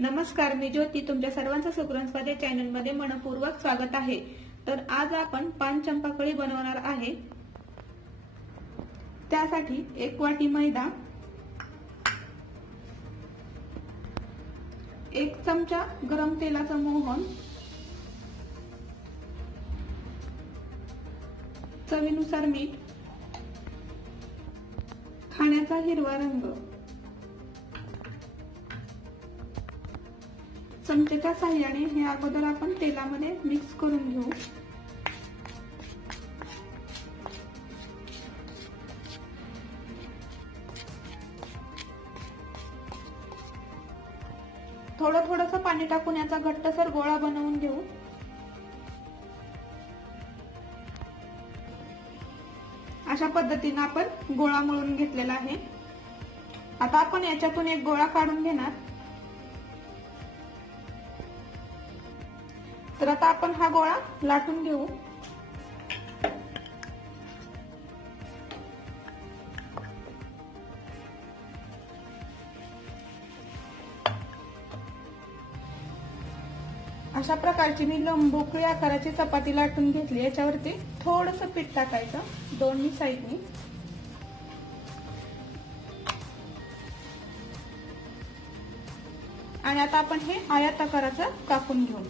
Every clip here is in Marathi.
नमस्कार, मी ज्योती. तुमच्या सर्वांचं सुग्रांस्वाद या चॅनल मध्ये मनपूर्वक स्वागत आहे. तर आज आपण पान चंपाकळी बनवणार आहे. त्यासाठी 1 वाटी मैदा, 1 चमचा गरम तेलाचं मोहन, चवीनुसार मीठ, खाण्याचा हिरवा रंग, चमच्याच्या साहाय्याने हे अगोदर आपण तेलामध्ये मिक्स करून घेऊ. थोडंसं पाणी टाकून याचा घट्टसर गोळा बनवून घेऊ. अशा पद्धतीने आपण गोळा मळून घेतलेला आहे. आता आपण याच्यातून एक गोळा काढून घेणार. तर आता आपण हा गोळा लाटून घेऊ. अशा प्रकारची मी लंबगोल आकाराची चपाती लाटून घेतली. याच्यावरती थोडंसं पीठ टाकायचं दोन्ही साईडनी. आणि आता आपण हे आयत आकाराचं कापून घेऊ.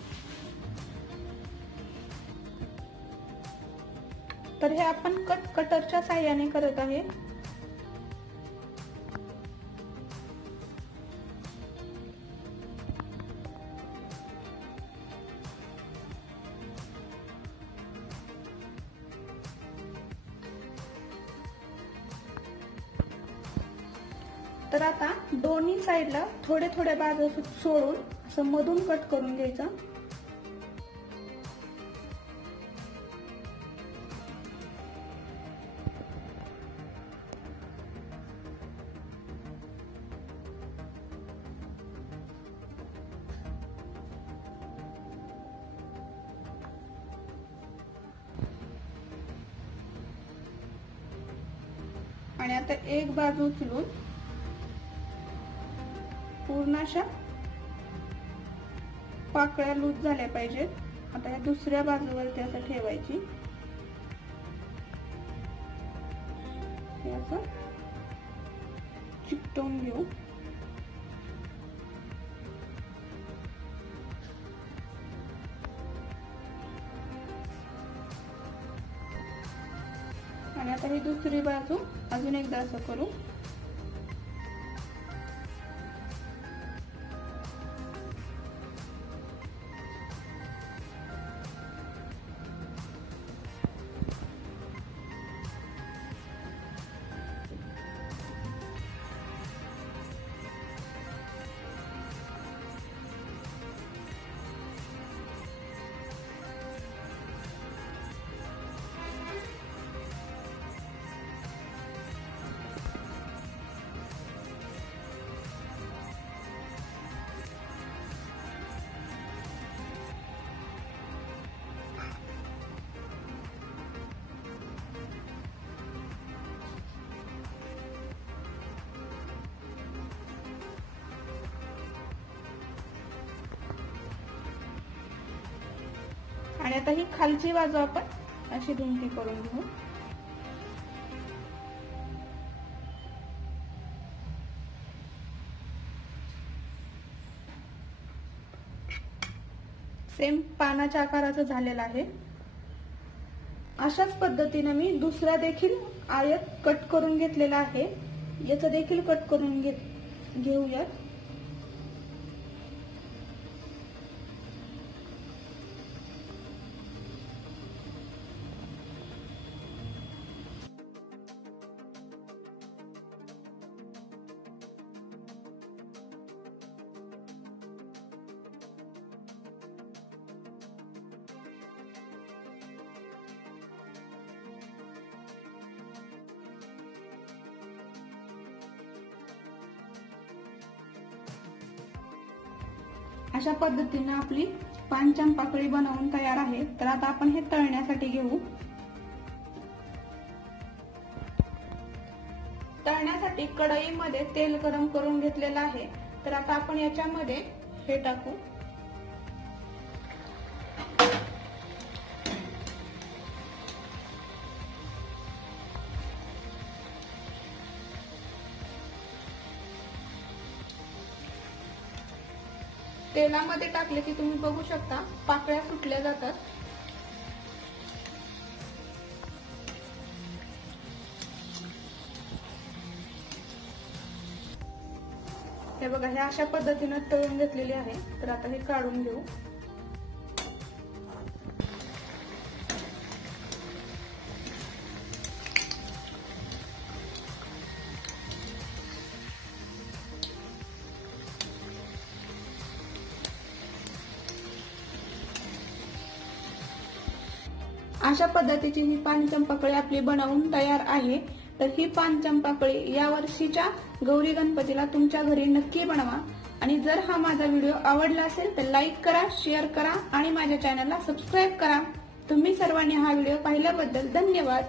तर हे आपण कटरच्या साहाय्याने करत आहे. तर आता दोन्ही साईडला थोडे बाजू सोडून असं मधून कट करून घ्यायचं. आणि आता एक बाजू उचलून पूर्ण अशा पाकळ्या लूज झाल्या पाहिजेत. आता या दुसऱ्या बाजूवरती असं ठेवायची. हे असं चिकटवून घेऊ. आणि आता ही दुसरी बाजू अजून एकदा असं करू. आणि आता ही खालची बाजू आपण अशी दुमटी करून घेऊ. सेम पानाच्या आकाराचं झालेलं आहे. अशाच पद्धतीने मी दुसरा देखील आयत कट करून घेतलेला आहे. याचं देखील कट करून घेऊया. अशा पद्धतीने आपली पान चंपाकळी बनवून तयार आहे. तर आता आपण हे तळण्यासाठी घेऊ. तळण्यासाठी कढईमध्ये तेल गरम करून घेतलेलं आहे. तर आता आपण याच्यामध्ये हे टाकू. तेलामध्ये टाकले की तुम्ही बघू शकता पाकळ्या सुटल्या जातात. हे बघा, हे अशा पद्धतीने तळून घेतलेले आहे. तर आता हे काढून घेऊ. अशा पद्धतीची ही पान चंपाकळी आपली बनवून तयार आहे. तर ही पान चंपाकळी या वर्षीच्या गौरी गणपतीला तुमच्या घरी नक्की बनवा. आणि जर हा माझा व्हिडिओ आवडला असेल तर लाईक करा, शेअर करा आणि माझ्या चॅनलला सबस्क्राईब करा. तुम्ही सर्वांनी हा व्हिडिओ पाहिल्याबद्दल धन्यवाद.